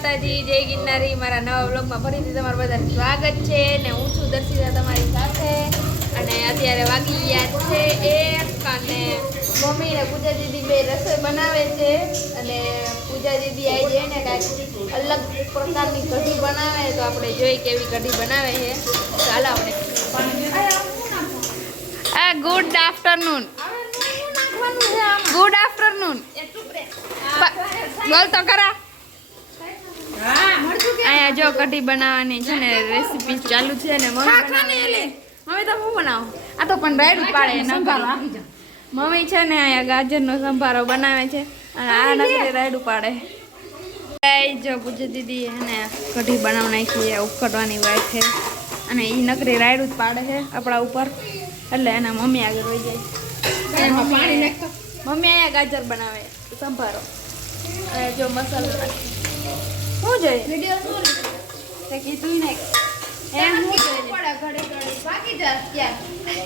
માતાજી, જય ગિરનારી. મારા નવા વ્લોગમાં ફરીથી તમારું બધાનું સ્વાગત છે ને હું છું દર્શિતા તમારી સાથે. અને અત્યારે વાગી ગયા છે 1 અને મમ્મી ને પૂજા દીદી બે રસોઈ બનાવે છે. અને પૂજા દીદી આવી જાય ને કાંઈક અલગ પ્રકારની કઢી બનાવે તો આપણે જોઈ કેવી કઢી બનાવે છે. ચાલો આપણે ગુડ આફ્ટરનૂન. ગુડ આફ્ટરનૂન બોલ તો ખરા. અહીંયા જો કઢી બનાવવાની છે ને રેસીપી ચાલુ છે ને મમ્મી તો હું બનાવું આ તો પણ રાયડું પાડે સંભારો. મમ્મી છે ને અહીંયા ગાજરનો સંભારો બનાવે છે અને આ નકરી રાયડું પાડે. જો પૂજા દીદી એને કઢી બનાવી નાખી ઉકળવાની વાત છે અને એ નકરી રાયડું જ પાડે છે આપણા ઉપર એટલે એના મમ્મી આગળ વહી જાય. મમ્મી અહીંયા ગાજર બનાવે સંભારો અને જો મસાલો શું જોઈએ કીધું ને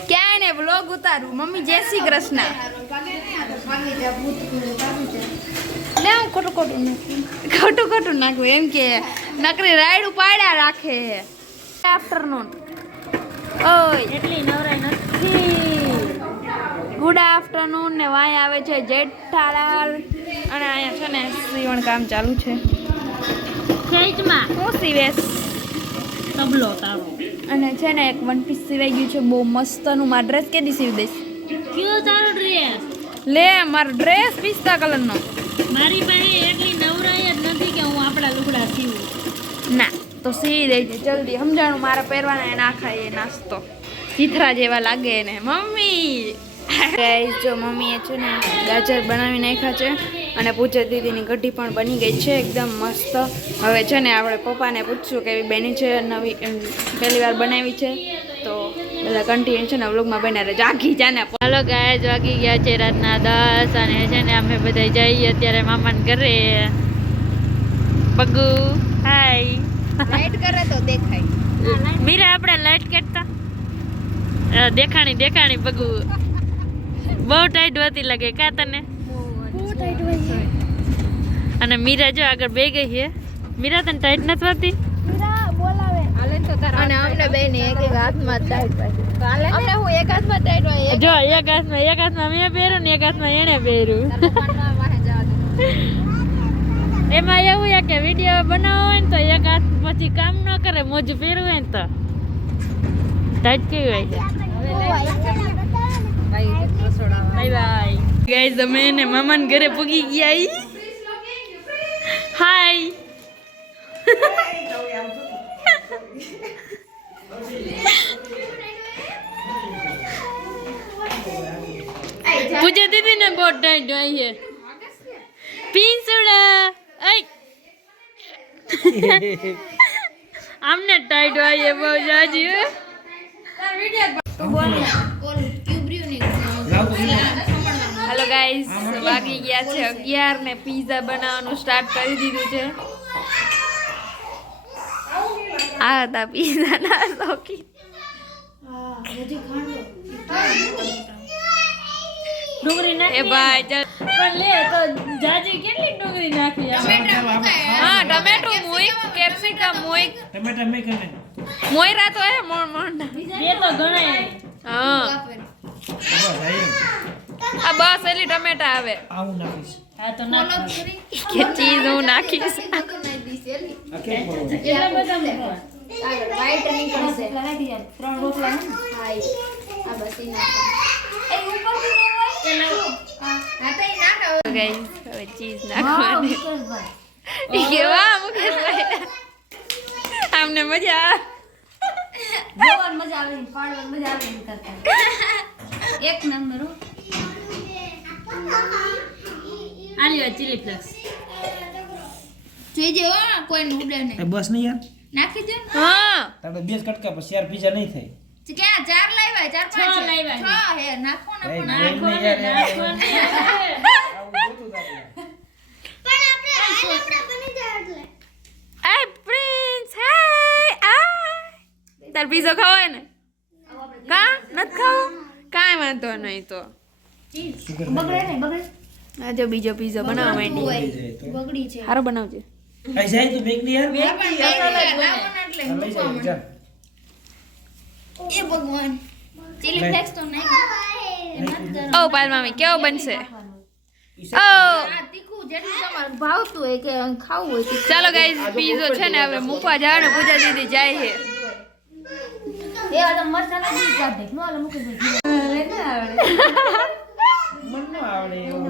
ક્યાં ને બ્લોગ ઉતારું. મમ્મી જય શ્રી કૃષ્ણ. લે હું ખોટું નાખું એમ કે નકરી રાયડું પાડ્યા રાખે. આફ્ટરનૂન ઓય એટલી નવરાઈ નથી. ગુડ આફ્ટરનૂન ને વાય આવે છે જેઠાલાલ અને અહીંયા છે ને સીવણ કામ ચાલુ છે. હું સીવેશ તબલો તારો અને છે ને એક વન પીસ સીવાઈ ગયું છે બહુ મસ્તનું. મારો ડ્રેસ કેદી સીવી દઈશ? કયો તારો ડ્રેસ? લે મારો ડ્રેસ પિસ્તા કલરનો. મારી પાસે એટલી નવરાઈ જ નથી કે હું આપણા લુગડા સીવું. ના તો સીવી દેજે જલ્દી. સમજાણું મારા પહેરવાના ના ખાય એ નાસ્તો ચીથરા જેવા લાગે ને. મમ્મી ગાઈસ જો મમ્મીએ છે ને ગાજર બનાવી નાખ્યા છે અને પૂજા દીદીની કઢી પણ બની ગઈ છે એકદમ મસ્ત. હવે છે ને આપણે પપ્પાને પૂછશું કેવી બની છે. નવી પહેલી વાર બનાવી છે તો બધા કન્ટિન્યુ છે ને વ્લોગમાં બન્યા રહે. જાગી જાને. હાલો ગાઈસ વાગી ગયા છે રાતના 10 અને છે ને અમે બધા જઈએ અત્યારે મામાને ઘરે. પગુ હાય લાઈટ કરે તો દેખાય. મીરા આપણે લાઈટ કરતા દેખાણી પગુ બહુ ટાઈટ હોતી લાગે કા તને? અને મીરા જો આગળ બે ગઈ છે. મીરા તને ટાઈટ નથી હોતી? અને અમને બેને એક હાથમાં ટાઈટ પાડી. અમને હું એક હાથમાં ટાઈટ હોય. જો એક હાથમાં મેં પહેર્યું ને એક હાથમાં એને પહેર્યું. એમાં એવું છે કે વિડીયો બનાવવો હોય ને તો એક હાથ પછી કામ ન કરે. મોજું પહેરવું હોય ને તો ટાઈટ કેવી હોય છે. બાય બાય ગાઈસ અમે ને મામાને ઘરે પૂગી ગયા. હાય પૂજા દીદી ને બહુ ટાઈટ હોય છે. પીંસુડા આમને ટાઈટ હોય છે બહુ જાજી. હેલો ગાઈસ વાગી ગયા છે 11 ને પીઝા બનાવવાનું સ્ટાર્ટ કરી દીધું છે. આ હતા પીઝા ના શોખીન. ડુંગળી નાખી એ ભાઈ ચાલ પણ લે તો જાજી કેટલી ડુંગળી નાખી? હા ટમેટો મોઈક કેપ્સિકમ મોઈક ટમેટા મે કને મોયરા તો હે મોણ એ તો ગણાય. હા બસ આઈ આ બસ એલી ટમેટા આવે. આવું નાખીશ હા તો નાખ. કે ચીઝ હું નાખીશ. આ કેમ કરો એટલા બધા મૂકવા. વાઈટ નીકળશે. 3 રોટલા ને આ બસ ઈ નાખો. એ ઉપર ગાઈસ હવે ચીઝ નાખવાની. કેવા મુકેશભાઈ આમને મજા જોવાની મજા આવે પાડવાની મજા આવે એમ કરતા એક નંબર. આલ્યો ચીલી ફ્લેક્સ જોઈજો કોઈ ઉડે નહીં. બસ નહીં યાર નાખી દે. હા તારે બે કટકા પછી યાર પીઝા નહીં થાય. ક્યાં 4 લાવ્યા 4 5 છ લાવ્યા. 6 હે નાખો ને પણ નાખો ને પણ આપણે બની જાય એટલે. એ પ્રિન્સ હે આ તાર પીઝો ખાવાય ને કા નત ખાવો કાઈ વાંધો નહીં તો બગડે નહીં બગડે. આ જો બીજો પીઝો બનાવવા માંડી. બગડી સારો બનાવજે. આ જાય તું મેક ની યાર એટલે આ લઈ જાય જા એ ભગવાન ચીલી નહીં. ફ્લેક્સ તો નહીં નહીં. ઓ પાયલ મામી કેવો બનશે ઈ ઓ સાઈડ તીખું જેટલું તમારે ભાવતું હોય કે ખાવું હોય તીખું. ચાલો ગાઈઝ પીઝો છે ને હવે મૂકવા જાવ ને પૂજા દીદી જાય છે એવા તો મસાલા બી કાઢે નો આલે મૂકી દે મન ન આવડે એવું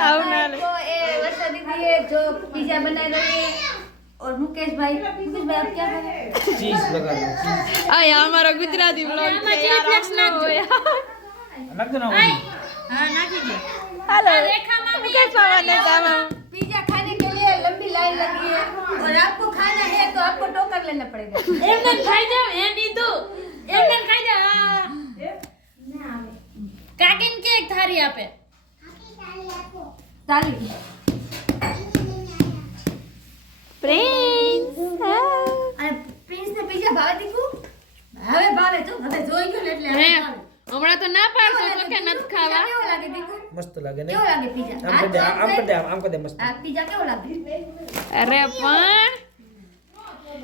આવું ના લે. तो ये वर्षा दीदी है जो पिज्जा बना रही है और मुकेश भाई आप क्या कर रहे हैं ચીઝ લગાડો ચીઝ આ અમારો ગુજરાતી બ્લોગ છે યાર આમ ન હોય. નાખજો ના ઓલી. हाँ नाखी दे હાલો મુકેશ મામા ને તામા पिज्जा खाने के लिए लंबी लाइन लगी है और आपको खाना है तो आपको टोकन लेना पड़ेगा એમને ખાઈ જાવ એ નીતુ એમને ખાઈ જાવ કાકીન કે એક થારી આપે ताली પ્રિન્સ अरे प्रिंस ने पिज्जा भावे દીકુ હવે ભાવે તો હવે જોઈ ગયો ને એટલે હવે ભાવે. હમણાં તો ના પાડતો તો કે નથી ખાવા કેવો લાગે દીકુ મસ્ત લાગે ને કેવો લાગે પિઝા આમ કર દે આમ કર દે આમ કર દે મસ્ત આ પિઝા કેવો લાગે અરે પણ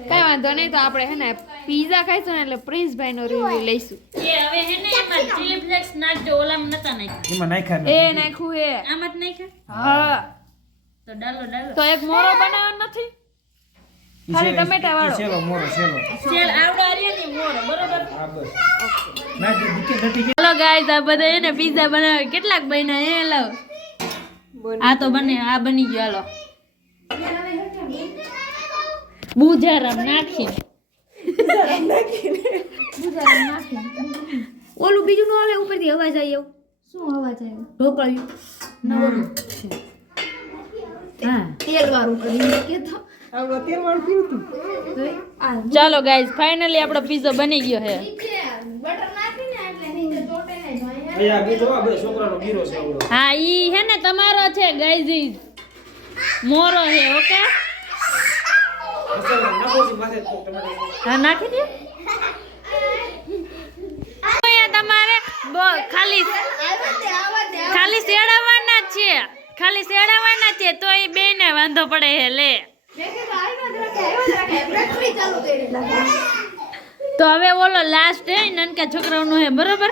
કઈ વાંધો નહીં તો આપણે હે ને પીઝા ખાઈશું ને એટલે પ્રિન્સભાઈ નો રિવ્યુ લઈશું એ હવે હે ને એમાં ચીલી ફ્લેક્સ નાખજો ઓલામાં નતા નાખ્યા એમાં નાખ્યા એ નથી. નાખ્યું હે આમાં જ નાખ્યા હા તો ડાલો ડાલો તો એક મોરો બનાવવાનો નથી ઈ ખાલી છે- ટમેટા ઈ વાળો. સેલો મોરો સેલો સેલ આવડા રહ્યા ને મોર બરોબર આ બસ નાખ દે દીકે નથી કે ચાલો ગાઈસ આ બધા એને પીઝા બનાવે કેટલાક બન્યા એ લાવ આ તો બને આ બની ગયો હાલો બુજારામ નાખીને ઓલું બીજું નો આલે ઉપરથી અવાજ આવી એવું શું અવાજ આવ્યો ઢોકળ્યું નવરું હા તેલ વાળું કરી કે તો આવડો તેલ વાળું પીવું તું આ ચાલો ગાઈસ ફાઇનલી આપણો પીઝો બની ગયો છે બટર નાખીને એટલે નીચે ચોટે નહીં જોઈએ એ આ બીજો આ બે છોકરાનો ગીરો છે આવડો હા ઈ હે ને તમારો છે ગાઈઝ મોરો છે ઓકે અસલ નાખો છે માથે તો ટમેટા હા નાખી દે અહીંયા તમારે ખાલી ખાલી સેડાવવાના જ છે ખાલી સેડાવવાના છે તો એ બેને વાંધો પડે હે લે તો હવે ઓલો લાસ્ટ હે નાનકા છોકરાઓનો હે બરોબર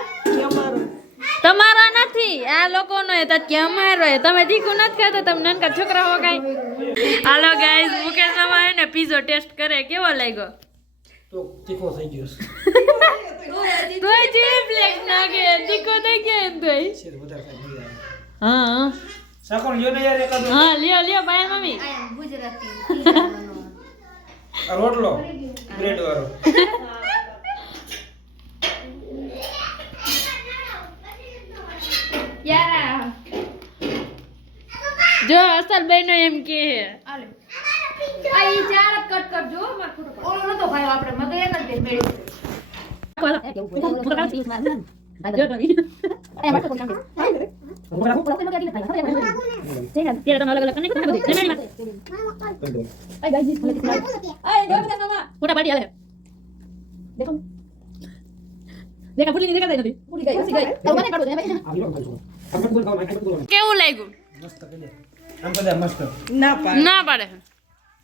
તમારો નથી આ લોકોનો હે તો કે અમારો હે તમે તીખું નથી ખાતા તમે નાનકા છોકરાઓ કાઈ હાલો ગાઈસ મુકેશ મામા હે ને પીઝો ટેસ્ટ કરે કેવો લાગ્યો તો તીખો થઈ ગયો છે તોય ચીલી ફ્લેક્સ નાખે તીખો થઈ ગયો એમ તોય શેર વધારે ખાઈ મજા આવે હા સાકોણ લ્યો ને યાર એકાદો હા લ્યો લ્યો બાય મમ્મી ગુજરાતી આ રોટલો બ્રેડ વાળો યાર જો અસલ બહેનો એમ કે આલે આ ઈ ચાર જ કટ કરજો માર ફોટો ઓલો નતો ભાઈ આપણે મગર એક જ મેળ્યું ફોટા પાડી આલે દેખા ફૂલી દેખા નથી કેવું લાગ્યું મસ્ત કરી દે આમ બધા મસ્ત ના પાડે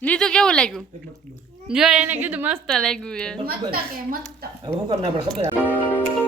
નીતુ કેવું લાગ્યું એક મસ્ત જો એને કીધું મસ્ત લાગ્યું છે મસ્ત કે મસ્ત હવે હું કર ના પડે ખબર